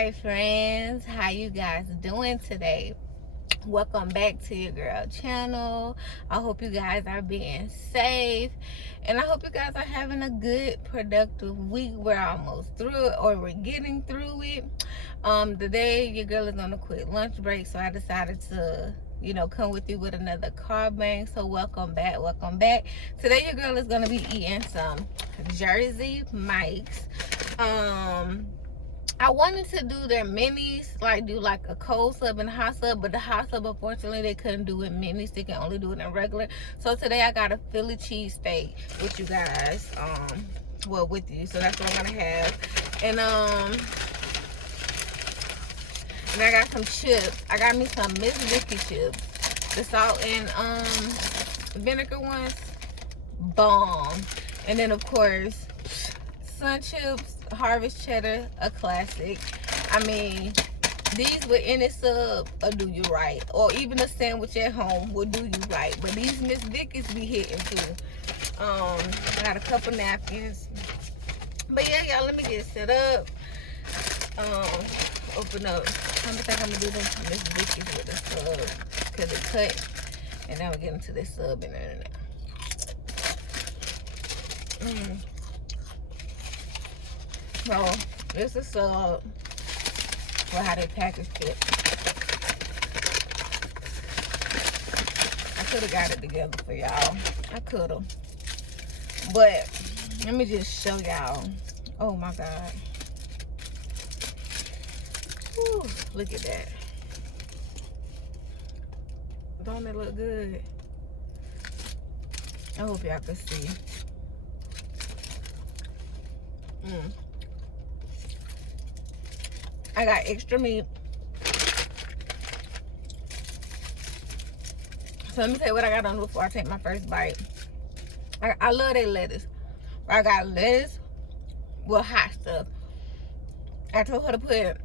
Hi friends, how you guys doing today? Welcome back to your girl channel. I hope you guys are being safe, and I hope you guys are having a good productive week. We're almost through it, or we're getting through it. Today your girl is on a quick lunch break, so I decided to come with you with another Carbang. So welcome back. Today your girl is gonna be eating some Jersey Mike's. I wanted to do their minis, like do like a cold sub and a hot sub, but the hot sub, unfortunately, they couldn't do it minis. They can only do it in regular. So today I got a Philly cheesesteak with you guys, well, with you. So that's what I'm gonna have. And I got some chips. I got me some Miss Vicky chips, the salt and vinegar ones, bomb. And then of course Sun Chips, Harvest Cheddar, a classic. I mean, these with any sub will do you right, or even a sandwich at home will do you right. But these Miss Vicky's be hitting too. I got a couple napkins. But yeah, y'all, let me get set up. Open up. I think I'm gonna do them Miss Vicky's with the sub because it cut, and now we're getting to this sub in there now. So this is sub for how they packaged it. I could have got it together for y'all. I could have. But let me just show y'all. Oh my God. Whew, look at that. Don't it look good? I hope y'all can see. I got extra meat. So let me tell you what I got on before I take my first bite. I love their lettuce. I got lettuce with hot stuff. I told her to put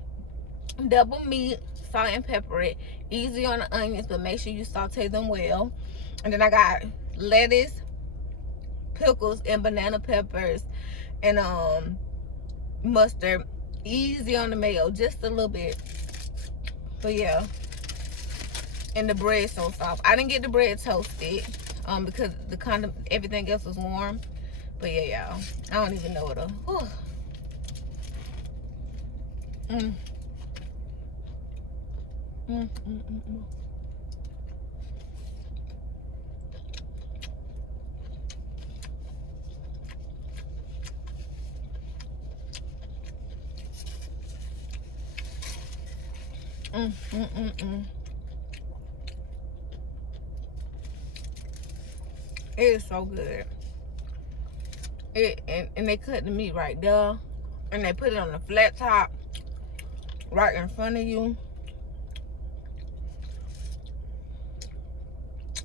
double meat, salt and pepper it. Easy on the onions, but make sure you saute them well. And then I got lettuce, pickles, and banana peppers, and mustard. Easy on the mayo, just a little bit. But yeah, and the bread so soft. I didn't get the bread toasted because the everything else was warm. But yeah, y'all, I don't even know what to. It is so good. And they cut the meat right there, and they put it on the flat top right in front of you.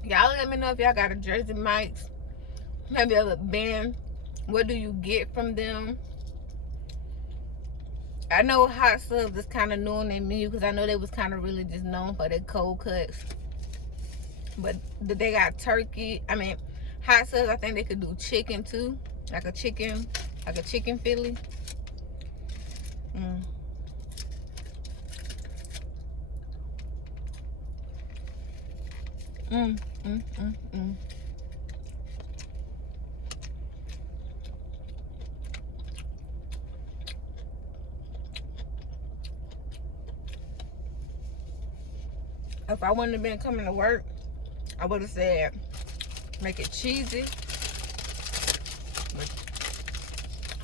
Y'all let me know if y'all got a Jersey Mike's. Have you ever been? What do you get from them? I know hot subs is kind of new on their menu because I know they was kind of really just known for their cold cuts. But they got turkey. I mean, hot subs, I think they could do chicken too. Like a chicken Philly. If I wouldn't have been coming to work, I would have said make it cheesy. But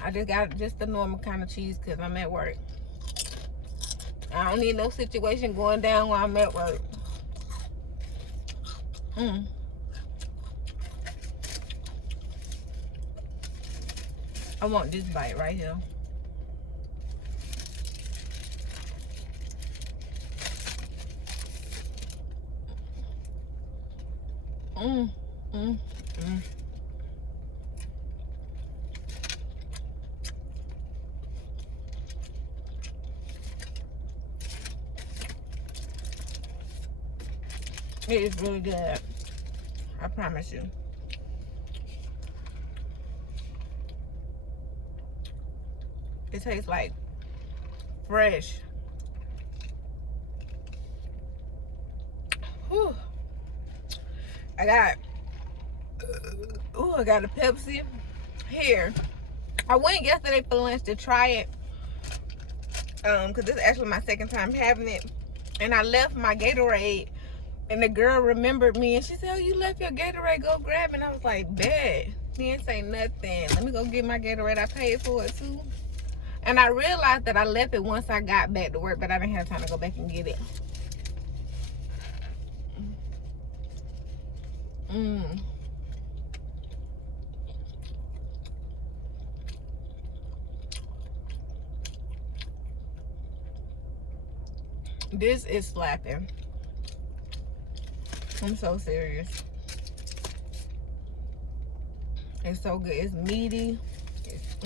I just got just the normal kind of cheese because I'm at work. I don't need no situation going down while I'm at work. I want this bite right here. It is really good. I promise you. It tastes like fresh Whew. I got a Pepsi here. I went yesterday for lunch to try it. Because this is actually my second time having it. And I left my Gatorade. And the girl remembered me and she said, oh, you left your Gatorade, go grab it. And I was like, bet. He didn't say nothing. Let me go get my Gatorade. I paid for it too. And I realized that I left it once I got back to work, but I didn't have time to go back and get it. This is slapping. I'm so serious. It's so good. It's meaty. It's,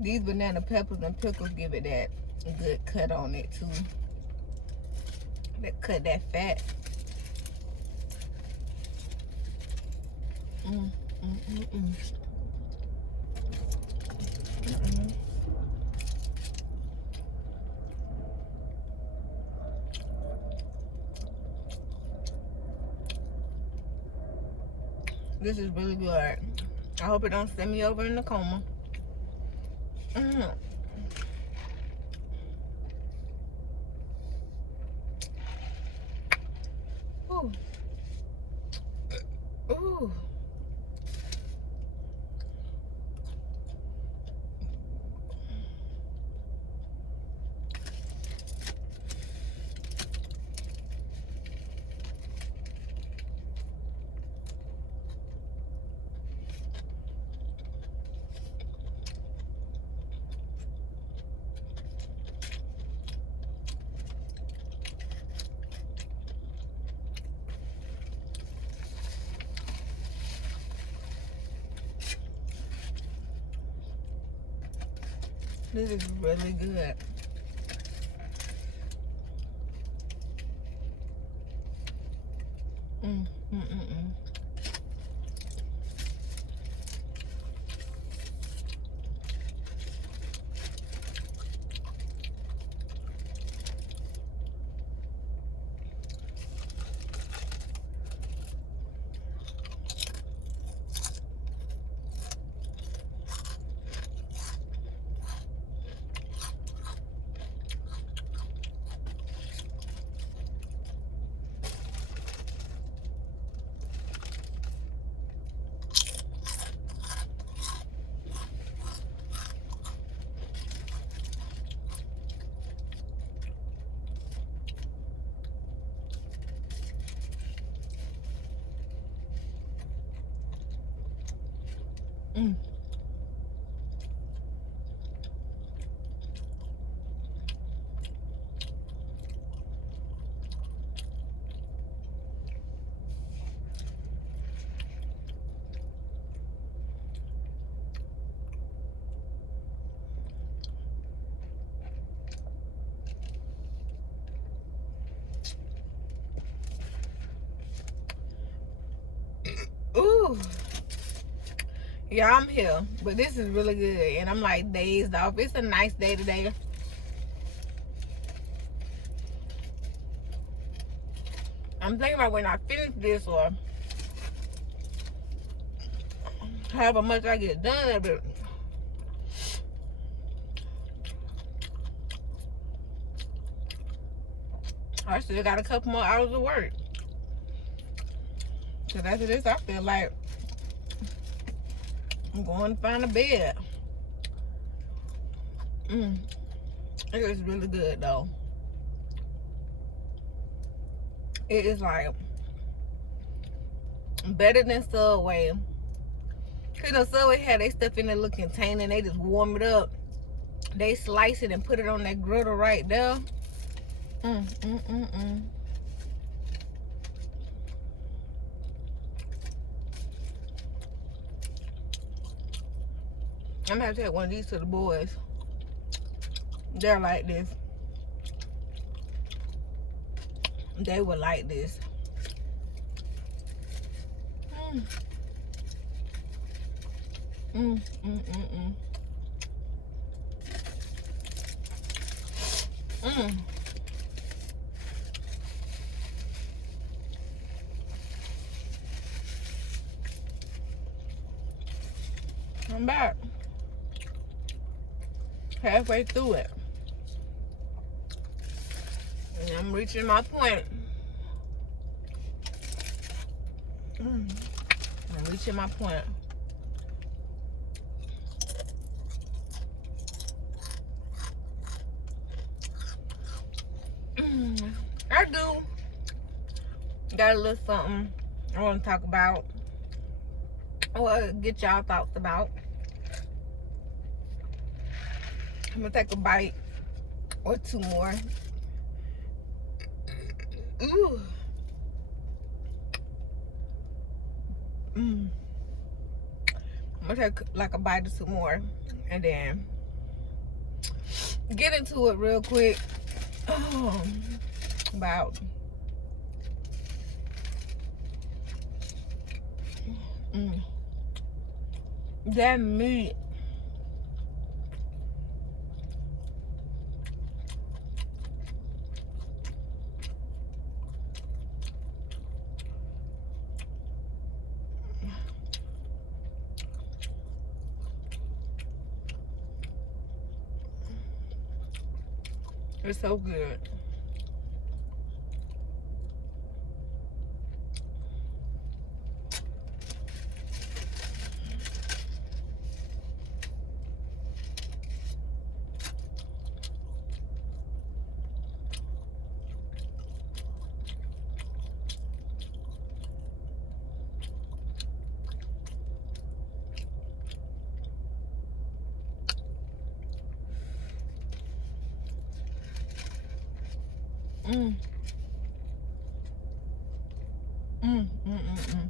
These banana peppers and pickles give it that good cut on it too. That cut that fat. This is really good. I hope it don't send me over in the coma. Ooh. Ooh. This is really good. Ooh. Yeah, I'm here. But this is really good. And I'm like dazed off. It's a nice day today. I'm thinking about when I finish this or however much I get done of it. I still got a couple more hours of work. Because after this, I feel like I'm going to find a bed. It is really good though. It is like better than Subway. Cause you know Subway had their stuff in their little container and they just warm it up. They slice it and put it on that griddle right there. Mm, mm, mm, mm. I'm gonna take one of these to the boys. They're like this. They would like this. Mm. Mm, mm, mm, mm. Mm. I'm back. Halfway through it. And I'm reaching my point. I'm reaching my point. I do got a little something I want to talk about or get y'all thoughts about. I'm gonna take a bite or two more. Ooh. I'm gonna take like a bite or two more and then get into it real quick about that meat. It's so good. Mm. Mm, mm, mm, mm.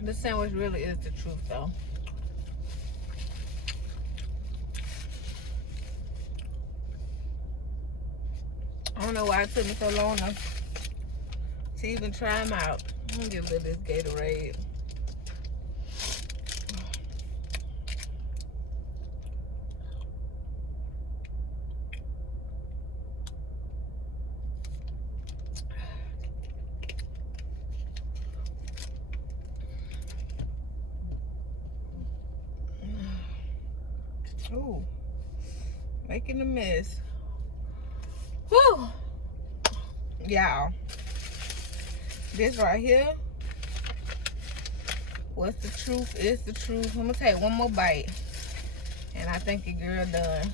This sandwich really is the truth, though. I don't know why it took me so long to even try them out. I'm gonna give a little of this Gatorade. Ooh, making a mess. Whew. Y'all, this right here, what's the truth is the truth. I'm gonna take one more bite and I think your girl done.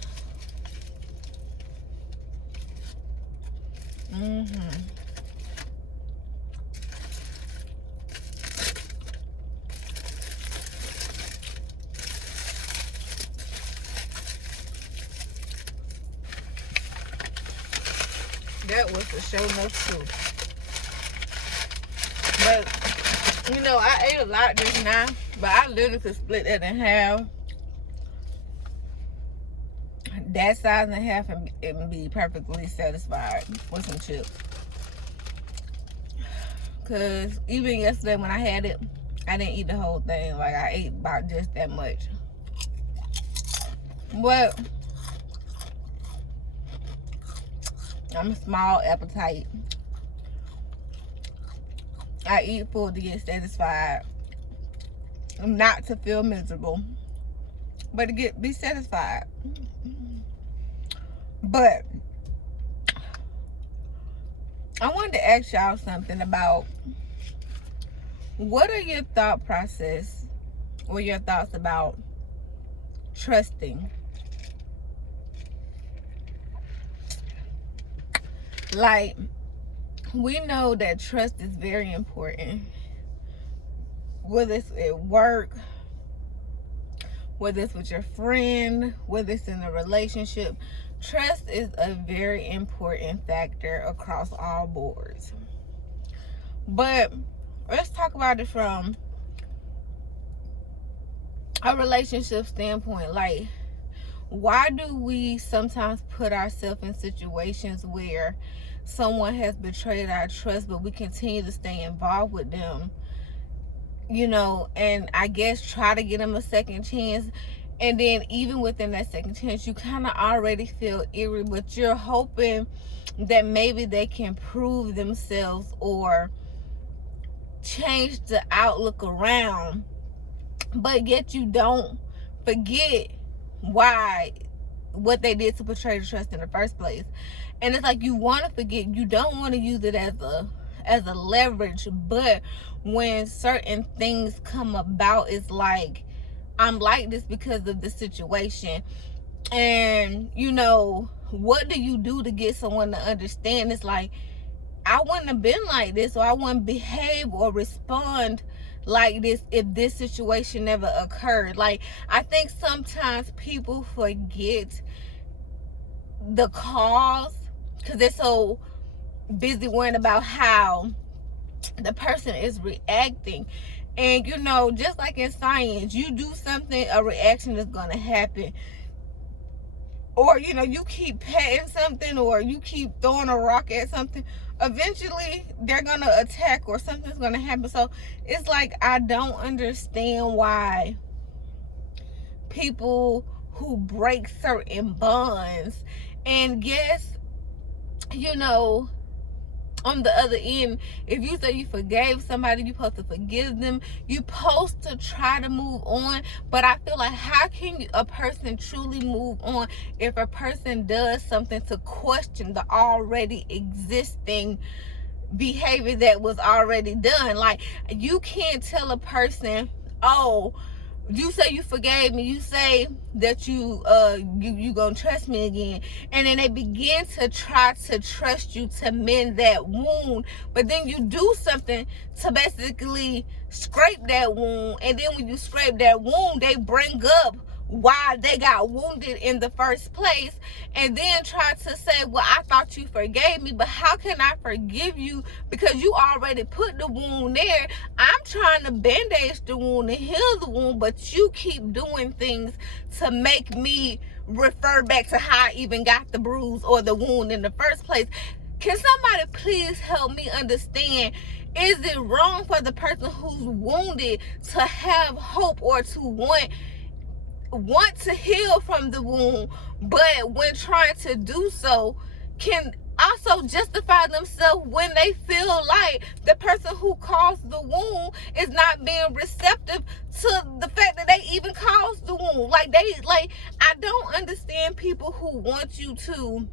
That was the show no truth. But you know, I ate a lot just now, but I literally could split that in half. That size in half and be perfectly satisfied with some chips. Cause even yesterday when I had it, I didn't eat the whole thing. Like I ate about just that much. But I'm a small appetite. I eat full to get satisfied. Not to feel miserable, but to be satisfied. But I wanted to ask y'all something about what are your thought process or your thoughts about trusting? Like, we know that trust is very important, whether it's at work, whether it's with your friend, whether it's in a relationship. Trust is a very important factor across all boards. But let's talk about it from a relationship standpoint. Like, why do we sometimes put ourselves in situations where someone has betrayed our trust, but we continue to stay involved with them, you know, and I guess try to get them a second chance? And then even within that second chance, you kind of already feel eerie, but you're hoping that maybe they can prove themselves or change the outlook around, but yet you don't forget what they did to betray the trust in the first place. And it's like, you want to forget, you don't want to use it as a leverage, but when certain things come about, it's like, I'm like this because of the situation. And you know, what do you do to get someone to understand? It's like, I wouldn't have been like this, or I wouldn't behave or respond like this if this situation never occurred. Like, I think sometimes people forget the cause because they're so busy worrying about how the person is reacting. And you know, just like in science, you do something, a reaction is going to happen. Or, you know, you keep patting something, or you keep throwing a rock at something, eventually they're going to attack, or something's going to happen. So it's like, I don't understand why people who break certain bonds, and yes, you know, on the other end, if you say you forgave somebody, you're supposed to forgive them. You're supposed to try to move on. But I feel like, how can a person truly move on if a person does something to question the already existing behavior that was already done? Like, you can't tell a person, oh, you say you forgave me, you say that you gonna trust me again, and then they begin to try to trust you to mend that wound, but then you do something to basically scrape that wound, and then when you scrape that wound, they bring up why they got wounded in the first place, and then try to say, well, I thought you forgave me, but how can I forgive you because you already put the wound there? I'm trying to bandage the wound and heal the wound, but you keep doing things to make me refer back to how I even got the bruise or the wound in the first place. Can somebody please help me understand? Is it wrong for the person who's wounded to have hope or to want to heal from the wound, but when trying to do so, can also justify themselves when they feel like the person who caused the wound is not being receptive to the fact that they even caused the wound? Like, I don't understand people who want you to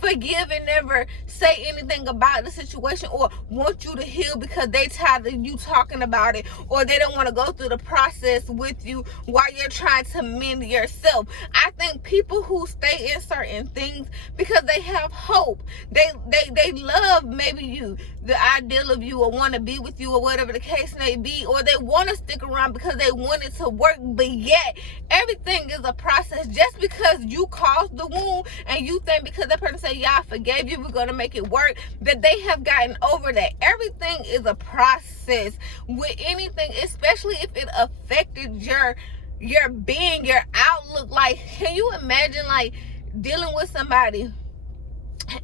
forgive and never say anything about the situation, or want you to heal because they tired of you talking about it, or they don't want to go through the process with you while you're trying to mend yourself. I think people who stay in certain things because they have hope, they love maybe you, the ideal of you, or want to be with you, or whatever the case may be, or they want to stick around because they want it to work, but yet everything is a process. Just because you caused the wound and you think because that person said, yeah, I forgave you, we're going to make it work, that they have gotten over that. Everything is a process with anything, especially if it affected your being, your outlook. Like, can you imagine, like, dealing with somebody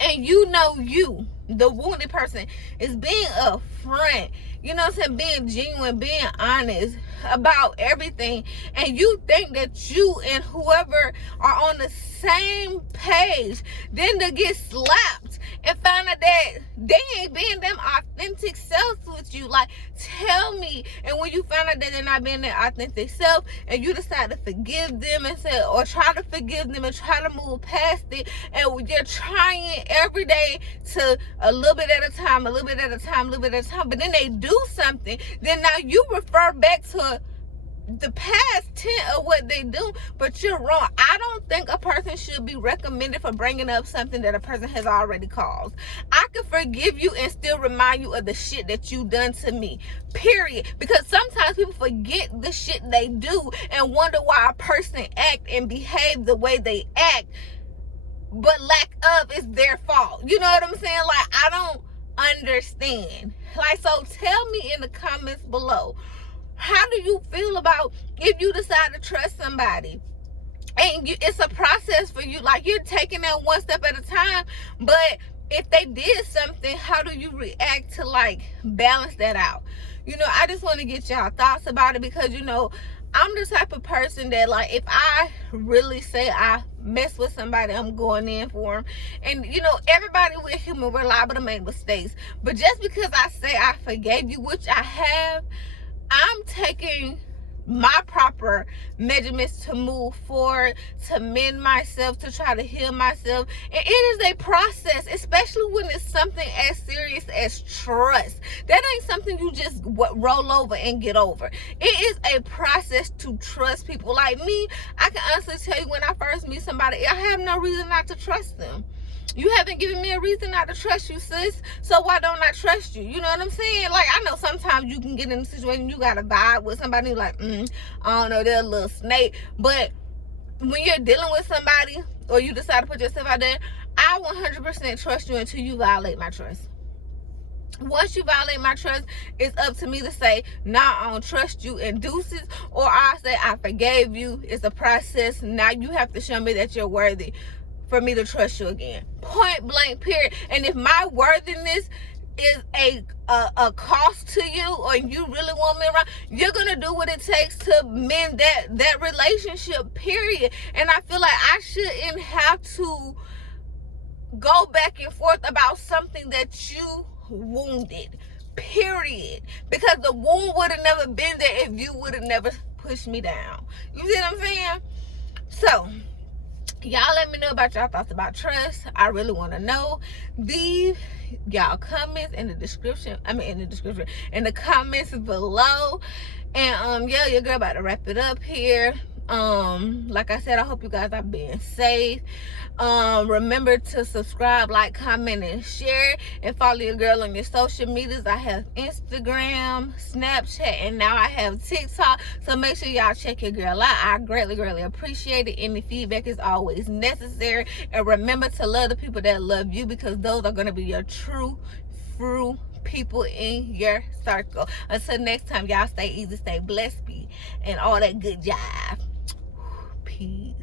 and you know you, the wounded person, is being upfront, you know what I'm saying, being genuine, being honest about everything, and you think that you and whoever are on the same page, then to get slapped and find out that they ain't being them authentic selves with you. Like, tell me. And when you find out that they're not being their authentic self, and you decide to forgive them and say, or try to forgive them and try to move past it, and you're trying every day to a little bit at a time, a little bit at a time, a little bit at a time, but then they do something, then now you refer back to the past tense of what they do, but you're wrong. I don't think a person should be recommended for bringing up something that a person has already caused. I can forgive you and still remind you of the shit that you done to me, period. Because sometimes people forget the shit they do and wonder why a person act and behave the way they act, but lack of is their fault. You know what I'm saying? Like, I don't understand. Like, so tell me in the comments below, how do you feel about if you decide to trust somebody and it's a process for you, like you're taking that one step at a time, but if they did something, how do you react to like balance that out? You know, I just want to get y'all thoughts about it, because you know, I'm the type of person that, like, if I really say I mess with somebody, I'm going in for them. And you know, everybody, we're human, we're liable to make mistakes, but just because I say I forgave you, which I have, I'm taking my proper measurements to move forward, to mend myself, to try to heal myself. And it is a process, especially when it's something as serious as trust. That ain't something you just roll over and get over. It is a process to trust people. Like me, I can honestly tell you, when I first meet somebody, I have no reason not to trust them. You haven't given me a reason not to trust you, sis. So why don't I trust you? You know what I'm saying? Like, I know sometimes you can get in a situation, you got to vibe with somebody like, I don't know, they're a little snake. But when you're dealing with somebody, or you decide to put yourself out there, I 100% trust you until you violate my trust. Once you violate my trust, it's up to me to say, nah, I don't trust you, and deuces. Or I say, I forgave you. It's a process. Now you have to show me that you're worthy for me to trust you again. Point blank, period. And if my worthiness is a cost to you, or you really want me around, you're gonna do what it takes to mend that relationship, period. And I feel like I shouldn't have to go back and forth about something that you wounded, period. Because the wound would have never been there if you would have never pushed me down. You see what I'm saying? So y'all let me know about y'all thoughts about trust. I really want to know. Leave y'all comments in the description. In the comments below. And yeah, your girl about to wrap it up here. Like I said, I hope you guys are being safe. Remember to subscribe, like, comment, and share, and follow your girl on your social medias. I have Instagram, Snapchat, and now I have TikTok. So make sure y'all check your girl out. I greatly appreciate it. Any feedback is always necessary. And remember to love the people that love you, because those are going to be your true people in your circle. Until next time, y'all stay easy, stay blessed, and all that good jive. Peace.